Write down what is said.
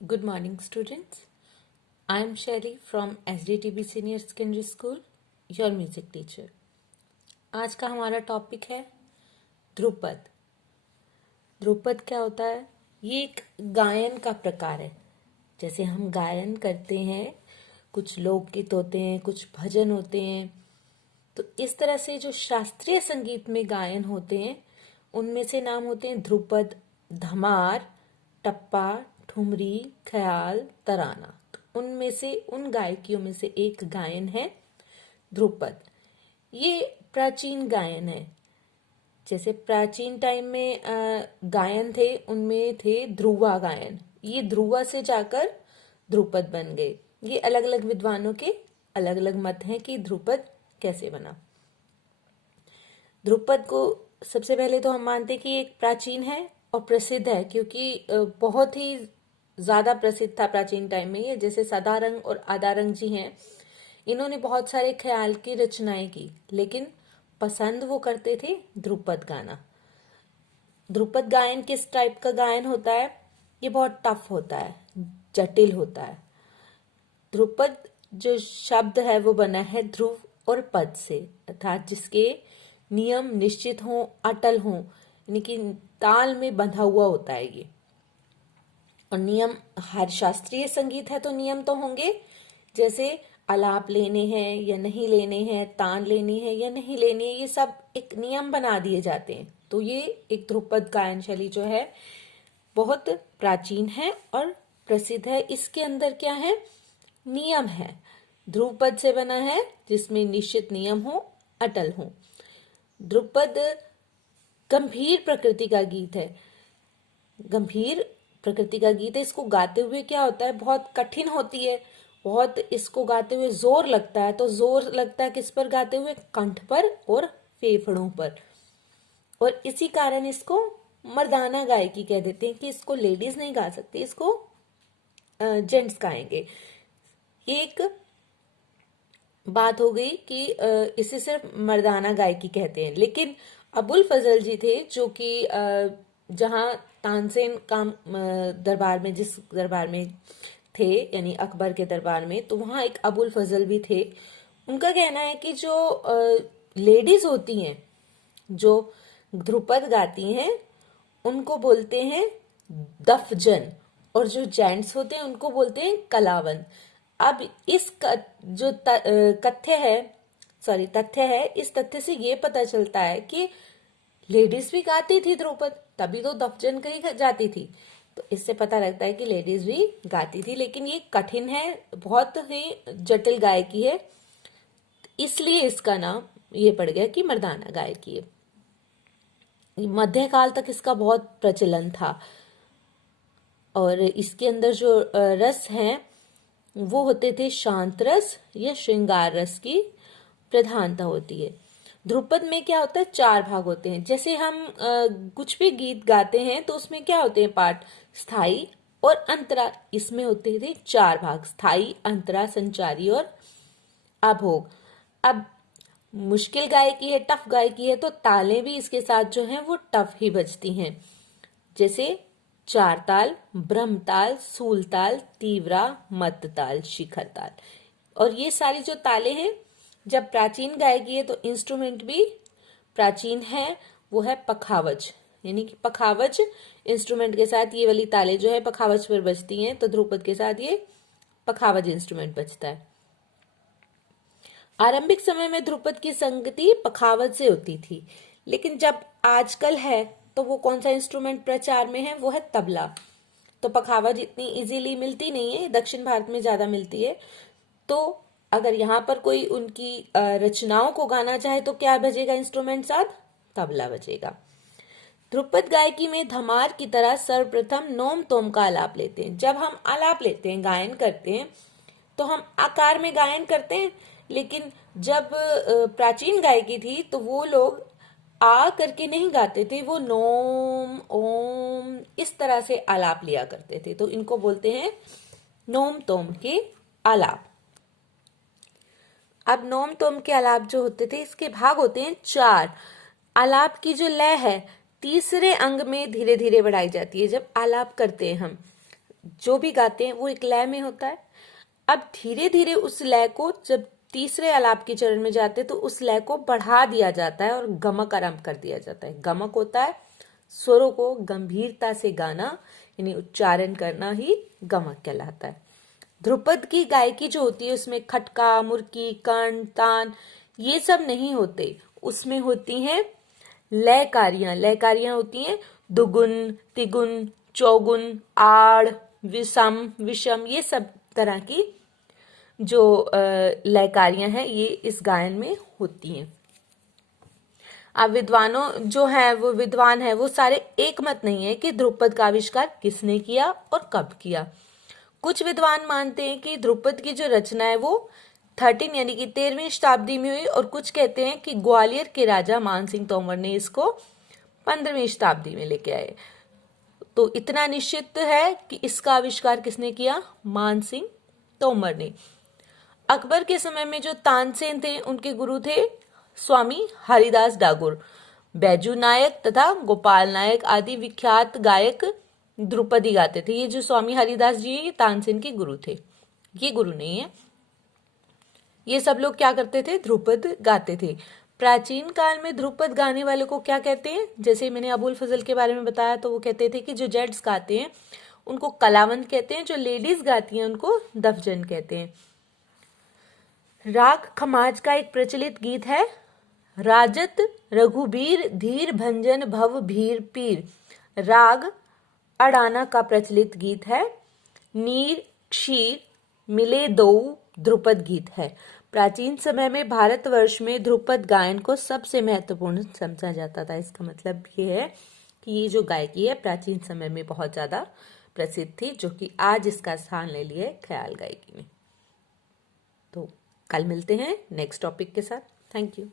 Good morning, students. I am Sherry from SDTB Senior Secondary School, your music teacher. आज का हमारा topic है ध्रुपद। ध्रुपद क्या होता है? ये एक गायन का प्रकार है। जैसे हम गायन करते हैं, कुछ लोकगीत होते हैं, कुछ भजन होते हैं, तो इस तरह से जो शास्त्रीय संगीत में गायन होते हैं उनमें से नाम होते हैं ध्रुपद, धमार, टप्पा, ठुमरी, ख्याल, तराना। तो उनमें से उन गायकियों में से एक गायन है ध्रुपद। ये प्राचीन गायन है। जैसे प्राचीन टाइम में गायन थे, उनमें थे ध्रुवा गायन। ये ध्रुवा से जाकर ध्रुपद बन गए। ये अलग अलग विद्वानों के अलग अलग मत हैं कि ध्रुपद कैसे बना। ध्रुपद को सबसे पहले तो हम मानते हैं कि एक प्राचीन है और प्रसिद्ध है, क्योंकि बहुत ही ज्यादा प्रसिद्ध था प्राचीन टाइम में ये। जैसे सदारंग और आदारंग जी हैं, इन्होंने बहुत सारे ख्याल की रचनाएं की, लेकिन पसंद वो करते थे ध्रुपद गाना। ध्रुपद गायन किस टाइप का गायन होता है? ये बहुत टफ होता है, जटिल होता है। ध्रुपद जो शब्द है वो बना है ध्रुव और पद से, अर्थात जिसके नियम निश्चित हों, अटल हों, यानी कि ताल में बंधा हुआ होता है ये। और नियम, हर शास्त्रीय संगीत है तो नियम तो होंगे, जैसे आलाप लेने हैं या नहीं लेने हैं, तान लेनी है या नहीं लेनी है, ये सब एक नियम बना दिए जाते हैं। तो ये एक ध्रुपद गायन शैली जो है बहुत प्राचीन है और प्रसिद्ध है। इसके अंदर क्या है? नियम है। ध्रुपद से बना है जिसमें निश्चित नियम हो, अटल हो। ध्रुपद गंभीर प्रकृति का गीत है। गंभीर प्रकृति का गीत है। इसको गाते हुए क्या होता है, बहुत कठिन होती है, बहुत इसको गाते हुए जोर लगता है। तो जोर लगता है किस पर गाते हुए? कंठ पर और फेफड़ों पर। और इसी कारण इसको मर्दाना गायकी कह देते हैं, कि इसको लेडीज नहीं गा सकती, इसको जेंट्स गाएंगे। एक बात हो गई कि इसे सिर्फ मर्दाना गायकी कहते हैं। लेकिन अबुल फजल जी थे, जो कि जहां तानसेन का दरबार में, जिस दरबार में थे, यानी अकबर के दरबार में, तो वहां एक अबुल फजल भी थे। उनका कहना है कि जो लेडीज होती हैं, जो ध्रुपद गाती हैं, उनको बोलते हैं दफजन, और जो जेंट्स होते हैं उनको बोलते हैं कलावंत। अब इस जो तथ्य है, इस तथ्य से ये पता चलता है कि लेडीज भी गाती थी ध्रुपद, तभी तो दफजन कही जाती थी। तो इससे पता लगता है कि लेडीज भी गाती थी, लेकिन ये कठिन है, बहुत ही जटिल गायकी है, इसलिए इसका नाम ये पड़ गया कि मर्दाना गायकी है। मध्यकाल तक इसका बहुत प्रचलन था, और इसके अंदर जो रस हैं वो होते थे शांत रस या श्रृंगार रस की प्रधानता होती है। ध्रुपद में क्या होता है? 4 भाग होते हैं। जैसे हम कुछ भी गीत गाते हैं तो उसमें क्या होते हैं पार्ट? स्थाई और अंतरा। इसमें होते थे 4 भाग: स्थाई, अंतरा, संचारी और अभोग। अब मुश्किल गायकी है, टफ गायकी है, तो तालें भी इसके साथ जो हैं वो टफ ही बजती हैं। जैसे 4 ताल, ब्रह्म ताल, सूल ताल, तीव्रा, मत ताल, शिखर ताल। और ये सारी जो ताले हैं, जब प्राचीन गायकी है तो इंस्ट्रूमेंट भी प्राचीन है, वो है पखावज। यानी कि पखावज इंस्ट्रूमेंट के साथ ये वाली ताले जो है पखावज पर बजती हैं, तो ध्रुपद के साथ ये पखावज इंस्ट्रूमेंट बजता है। आरंभिक समय में ध्रुपद की संगति पखावज से होती थी, लेकिन जब आजकल है तो वो कौन सा इंस्ट्रूमेंट प्रचार में है? वो है तबला। तो पखावज इतनी इजीली मिलती नहीं है, दक्षिण भारत में ज्यादा मिलती है। तो अगर यहाँ पर कोई उनकी रचनाओं को गाना चाहे तो क्या बजेगा इंस्ट्रूमेंट साथ? तबला बजेगा। ध्रुपद गायकी में धमार की तरह सर्वप्रथम नोम तोम का आलाप लेते हैं। जब हम आलाप लेते हैं, गायन करते हैं, तो हम आकार में गायन करते हैं। लेकिन जब प्राचीन गायकी थी तो वो लोग आ करके नहीं गाते थे, वो नोम ओम इस तरह से आलाप लिया करते थे। तो इनको बोलते हैं नोम तोम के आलाप। अब नोम तोम के आलाप जो होते थे, इसके भाग होते हैं 4। आलाप की जो लय है तीसरे अंग में धीरे धीरे बढ़ाई जाती है। जब आलाप करते हैं हम, जो भी गाते हैं वो एक लय में होता है। अब धीरे धीरे उस लय को जब तीसरे आलाप के चरण में जाते हैं तो उस लय को बढ़ा दिया जाता है और गमक आरंभ कर दिया जाता है। गमक होता है स्वरों को गंभीरता से गाना, यानी उच्चारण करना ही गमक कहलाता है। ध्रुपद की गायकी जो होती है उसमें खटका, मुर्की, कर्ण, तान ये सब नहीं होते, उसमें होती हैं लयकारियां। लयकारियां होती हैं दुगुन, तिगुन, चौगुन, आड़, विषम, विषम, ये सब तरह की जो लयकारियां हैं ये इस गायन में होती हैं। अब विद्वानों जो है वो विद्वान है वो सारे एक मत नहीं है कि ध्रुपद का आविष्कार किसने किया और कब किया। कुछ विद्वान मानते हैं कि ध्रुपद की जो रचना है वो 13 यानी कि 13वीं शताब्दी में हुई, और कुछ कहते हैं कि ग्वालियर के राजा मानसिंह तोमर ने इसको 15वीं शताब्दी में लेके आए। तो इतना निश्चित है कि इसका आविष्कार किसने किया, मानसिंह तोमर ने। अकबर के समय में जो तानसेन थे उनके गुरु थे स्वामी हरिदास डागुर। बैजू नायक तथा गोपाल नायक आदि विख्यात गायक ध्रुपदी गाते थे। ये जो स्वामी हरिदास जी ये तानसेन के गुरु थे, ये गुरु नहीं है। ये सब लोग क्या करते थे, ध्रुपद गाते थे। प्राचीन काल में ध्रुपद गाने वाले को क्या कहते हैं, जैसे मैंने अबुल फजल के बारे में बताया तो वो कहते थे कि जो जेंट्स गाते हैं उनको कलावंत कहते हैं, जो लेडीज गाती हैं उनको दफजन कहते हैं। राग खमाज का एक प्रचलित गीत है, राजत रघुबीर धीर भंजन भव भीर पीर। राग अडाना का प्रचलित गीत है। नीर क्षीर मिले दो ध्रुपद गीत है। प्राचीन समय में भारतवर्ष में ध्रुपद गायन को सबसे महत्वपूर्ण समझा जाता था। इसका मतलब ये है कि ये जो गायकी है प्राचीन समय में बहुत ज्यादा प्रसिद्ध थी, जो कि आज इसका स्थान ले लिए ख्याल गायकी में। तो कल मिलते हैं नेक्स्ट टॉपिक के साथ। Thank you.